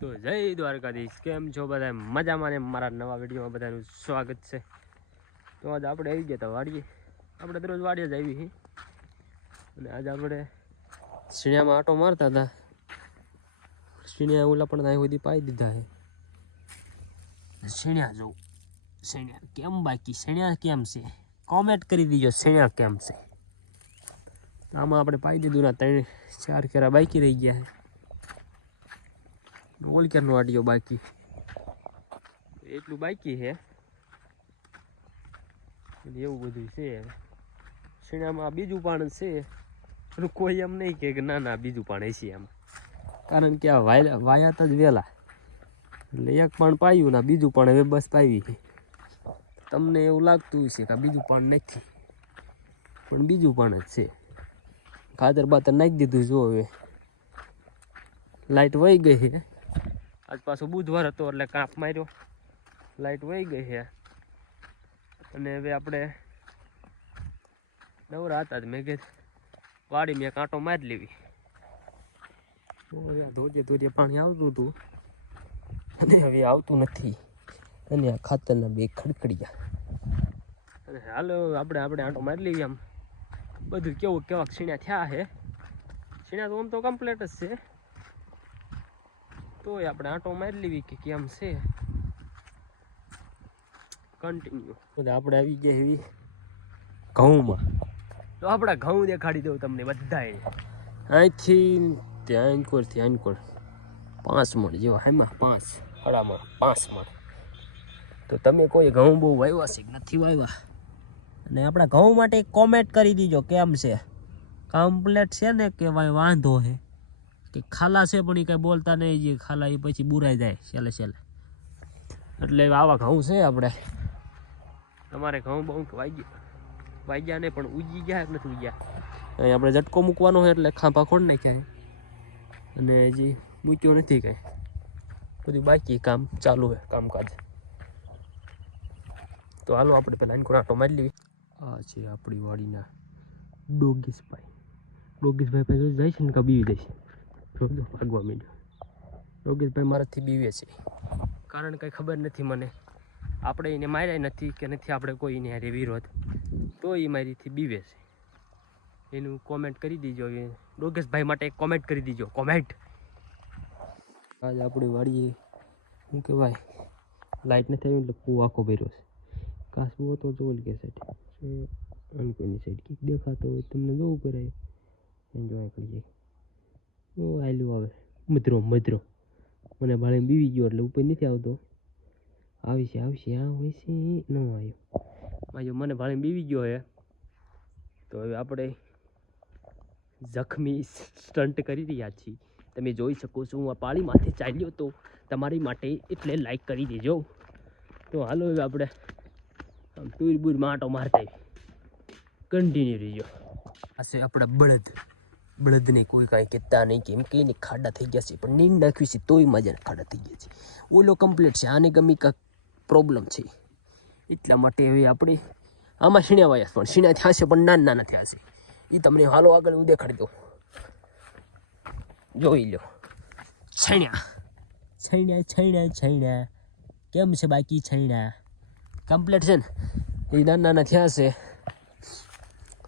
તો જય દ્વારકાધીશ. કેમ છો બધા મજામાં ને મારા નવા વિડીયોમાં બધાનું સ્વાગત છે. તો આજે આપણે આવી ગયા હતા વાડીએ. આપણે દરરોજ વાડીએ જ આવી છીએ અને આજે આપણે શીણિયામાં આટો મારતા હતા શીણિયા ઓલા પણ ત્યાં સુધી પાઈ દીધા છે શીણિયા જોઉં. શીણિયા કેમ બાકી? શેણ્યા કેમ છે? કોમેન્ટ કરી દીજો શેણ્યા કેમ છે? આમાં આપણે પાઈ દીધું ના ત્રણ ચાર કેરા બાકી રહી ગયા છે ઓલકેરનો આડિયો બાકી. એટલું બાકી છે. એવું બધું છે શીણામાં બીજું પાણ છે. કોઈ એમ નહીં કે ના ના, બીજું પાણ છે એમ. કારણ કે આ વાય, વાયાત જ વહેલા એટલે એક પાણ પાયું ને બીજું પાણ હવે બસ પાવી છે. તમને એવું લાગતું હશે કે બીજું પાણ નથી. પણ બીજું પાણ જ છે. ખાતર બાતર નાખી દીધું જો હવે. લાઈટ વહી ગઈ છે. આજ પાછો બુધવાર હતો એટલે કાપ માર્યો. લાઈટ વહી ગઈ છે. અને હવે આપણે નવરા હતા મેં કે વાડી મેં કાંટો મારી લેવી. ધોજે ધોજે પાણી આવતું હતું. અને હવે આવતું નથી. અને આ ખાતરના બે ખડખડિયા અને હાલો, આપણે આપણે આંટો મારી લઈએ આમ. બધું કેવું કેવા ક્ષીણા થયા છે. ક્ષીણા તો આમ તો કમ્પ્લીટ જ છે. તોય આપણે આંટો મારી લેવી કે કેમ છે? કન્ટિન્યુ બધા આપણે આવી ગયા એવી ઘઉંમાં. તો આપણે ઘઉં દેખાડી દઉં તમને બધા અહીંથી ત્યાં અંકોરથી અંકોર પાંચ મણ જેવા હામાં પાંચ હળામાં પાંચ મણ. તો તમે કોઈ ઘઉં બહુ વાવ્યા છે કે નથી વાવ્યા? અને આપણા ઘઉં માટે કોમેન્ટ કરી દીજો કેમ છે? કમ્પ્લેટ છે ને કે ભાઈ વાંધો છે કે ખાલા છે પણ એ કાંઈ બોલતા નહીં જે ખાલા એ પછી બુરાઈ જાય છેલ્લે છેલ્લે. એટલે આવા ઘઉં છે આપણે. તમારે ઘઉં બહુ વાગ્યા વાગ્યા નહીં, પણ ઉજી ગયા નથી ઉગ્યા? અહીં આપણે ઝટકો મૂકવાનો હોય એટલે ખાંભા ખોડ નાખ્યા અને હજી મૂક્યો નથી કાંઈ. બધું બાકી કામ ચાલુ છે, કામકાજ. તો હાલો આપણે પહેલાં એનકો આટો મારી લેવી. આ છે આપણી વાડીના ડોગીસભાઈ. ડોગીસભાઈ પાસે જાય છે ને કબી જાય જોજો ભાગવા માંડ્યો. યોગેશભાઈ મારાથી બીવે છે. કારણ કંઈ ખબર નથી મને. આપણે એને માર્યા નથી કે નથી આપણે કોઈ એને હારે વિરોધ. તો એ મારીથી બીવે છે. એનું કોમેન્ટ કરી દીજો એ યોગેશભાઈ માટે કોમેન્ટ કરી દીજો. કોમેન્ટ આજે આપણે વાડીએ શું કહેવાય લાઇટ નથી આવી એટલે કૂવો આખો ભર્યો છે. કાસવો તો જોલ કે સાઈડ અનકોની સાઈડ કંઈક દેખાતો હોય તમને જોવું કરાય એન્જોય કરીએ. ઓ આવેલું આવે. મધરો મધરો મને ભાડે બીવી ગયો એટલે ઉપર નથી આવતો. આવશે આવશે, આ હોય છે, ન આવ્યો. માજો મને ભાડે બીવી ગયો હે. તો હવે આપણે જખમી સ્ટન્ટ કરી રહ્યા છીએ. તમે જોઈ શકો છો, હું આ પાળી માથે ચાલ્યો તો તમારી માટે એટલે લાઈક કરી દેજો. તો હાલો હવે આપણે આમ ટૂર બૂર માટો મારતા કન્ટિન્યુ રહીજો. આ છે આપણા બળદ. બળદને કોઈ કાંઈ કહેતા નહીં કેમ કે એને ખાડા થઈ ગયા છે, પણ નીંદ નાખ્યું છે તોય મજાને ખાડા થઈ ગયા છે. ઓલો કમ્પ્લીટ છે, આને ગમી કાંક પ્રોબ્લેમ છે. એટલા માટે હવે આપણે આમાં શીણ્યા વાયા પણ શીણ્યા થયા છે, પણ નાના નાના થયા છે. એ તમને હાલો આગળ હું દેખાડી દઉં. જોઈ લો છૈણ્યા. છૈણ્યા છૈણ્યા છૈણ્યા. કેમ છે બાકી છૈણ્યા? કમ્પ્લીટ છે ને? એ નાના નાના થયા છે.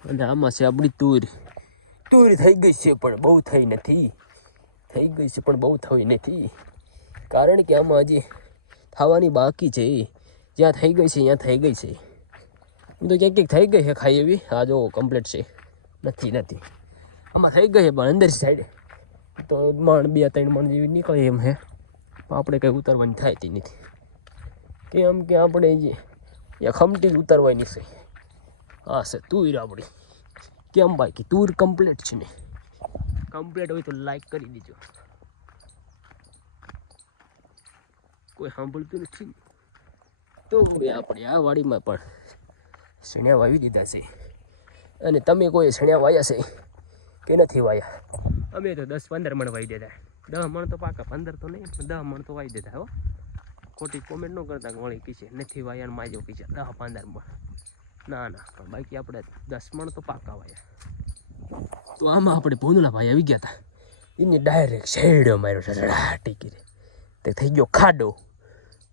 અને આમાં છે આપણી તુર. તુર થઈ ગઈ છે, પણ બહુ થઈ નથી. થઈ ગઈ છે, પણ બહુ થઈ નથી. કારણ કે આમાં હજી થવાની બાકી છે. જ્યાં થઈ ગઈ છે, ત્યાં થઈ ગઈ છે. હું તો ક્યાંક ક્યાંક થઈ ગઈ છે ખાઈ એવી. આ જો કમ્પ્લીટ છે. નથી નથી. આમાં થઈ ગઈ છે, પણ અંદર સાઈડ તો મણ, બે, ત્રણ મણ જેવી નીકળે એમ હે આપણે કંઈ ઉતરવાની થાય તે નથી. કેમ કે આપણે જે ખમટી જ ઉતરવાની છે. હા છે તુર આપણી. કેમ ભાઈ? કે ટૂર કમ્પ્લીટ છે ને. કમ્પ્લીટ હોય તો લાઈક કરી દેજો. કોઈ સાંભળતું નથી તો આપણે આ વાડીમાં પણ શણ્યા વાવી દીધા છે. અને તમે કોઈ શણ્યા વાયા છે કે નથી વાયા અમે તો દસ પંદર મણ વાવી દેતા દસ મણ તો પાકા પંદર તો નહીં, પણ દસ મણ તો વાવી દેતા હો. ખોટી કોમેન્ટ ન કરતા વળી કીશે નથી વાયા માજો કીશે દસ પંદર મણ. ના ના પણ બાકી આપણે દસ મણ તો પાકા વાયા તો આમાં આપણે ભોંદલા ભાઈ આવી ગયા હતા. એને ડાયરેક્ટ શેડો માર્યો છે રડા ટીકી તે થઈ ગયો ખાડો.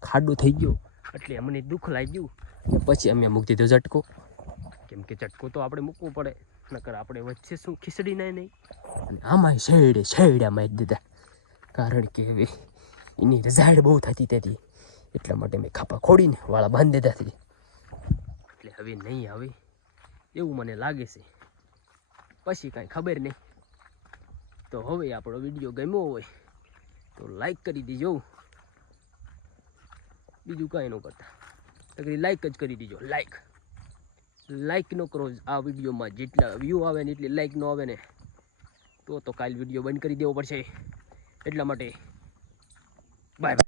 ખાડો થઈ ગયો. એટલે અમને દુઃખ લાગ્યું. ને પછી અમે મૂકી દીધો ઝટકો. કેમ કે ઝટકો તો આપણે મૂકવો પડે. નકર આપણે વચ્ચે શું ખીચડી નાય નહીં. અને આમાં શેડે શેડા મારી દીધા. કારણ કે હવે એની રઝાડ બહુ થતી તેથી એટલા માટે મેં ખાપા ખોડીને વાળા બાંધી દીધા હતી હવે નહીં આવે. એવું મને લાગે છે. પછી કાંઈ ખબર નહીં. તો હવે આપણો વીડિયો ગમ્યો હોય, તો લાઈક કરી દેજો. બીજું કાંઈ ન કરતા. તકરી લાઈક જ કરી દેજો. લાઈક લાઈક ન કરો. આ વિડીયોમાં જેટલા વ્યૂ આવે ને એટલી લાઈક ન આવે ને, તો તો કાલ વીડિયો બંધ કરી દેવો પડશે. એટલા માટે બાય બાય